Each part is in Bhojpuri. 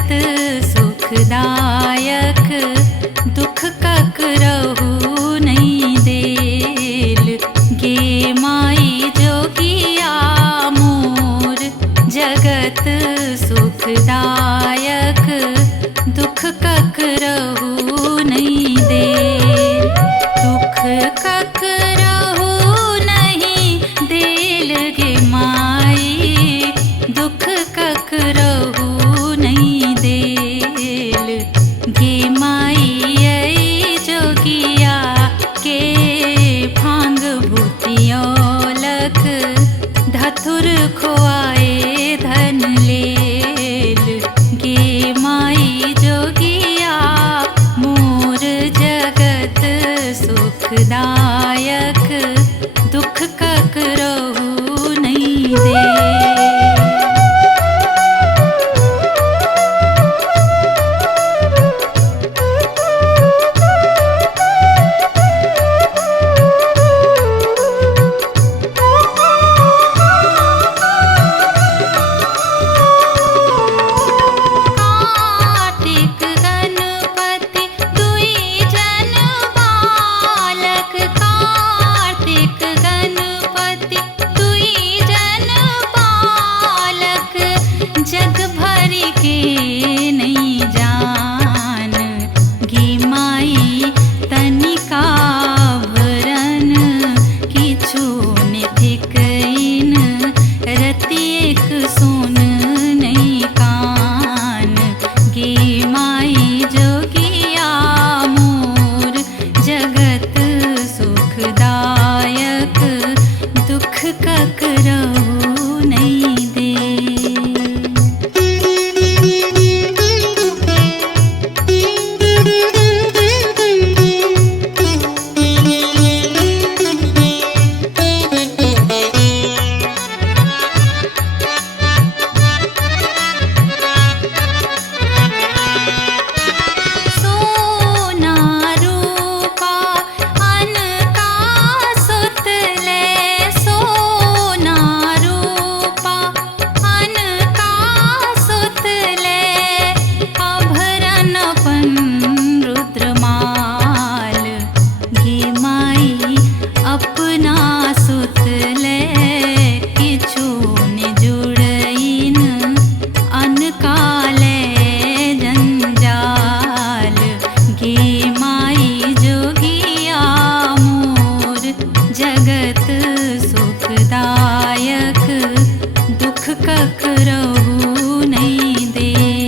जगत सुखदायक दुख ककरहु नहीं देल। गे माई जोगिया मोर जगत सुखदायक दुख ककरहु नहीं देल। दुख ककरहु नहीं देल गे माई दुख ककरहु नहीं देल। गे माई ऐ जोगिया के भांग भूतियोलक धतुर खोआए धन लेल। गे माई जोगिया मोर जगत सुखदायक दुख ककरहु नहीं देल। जगत सुखदायक दुख ककरहु नहीं देल।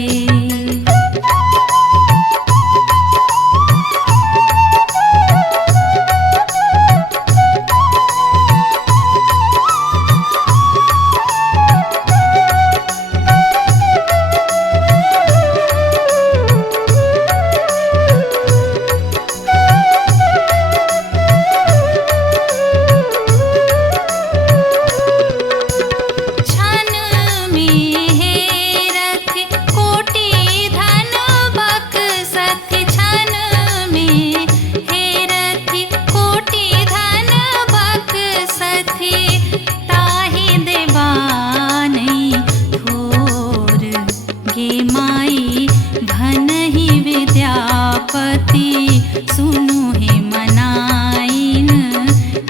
सुनु हे मनाइन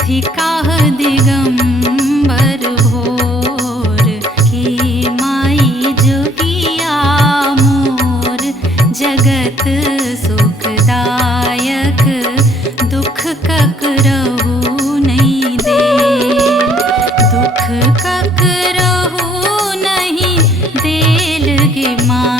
थिकाह दिगंबर भोर। हे माई जोगिया मोर जगत सुखदायक दुख ककरहु नहीं देल। दुख ककरहु नहीं देल गे माई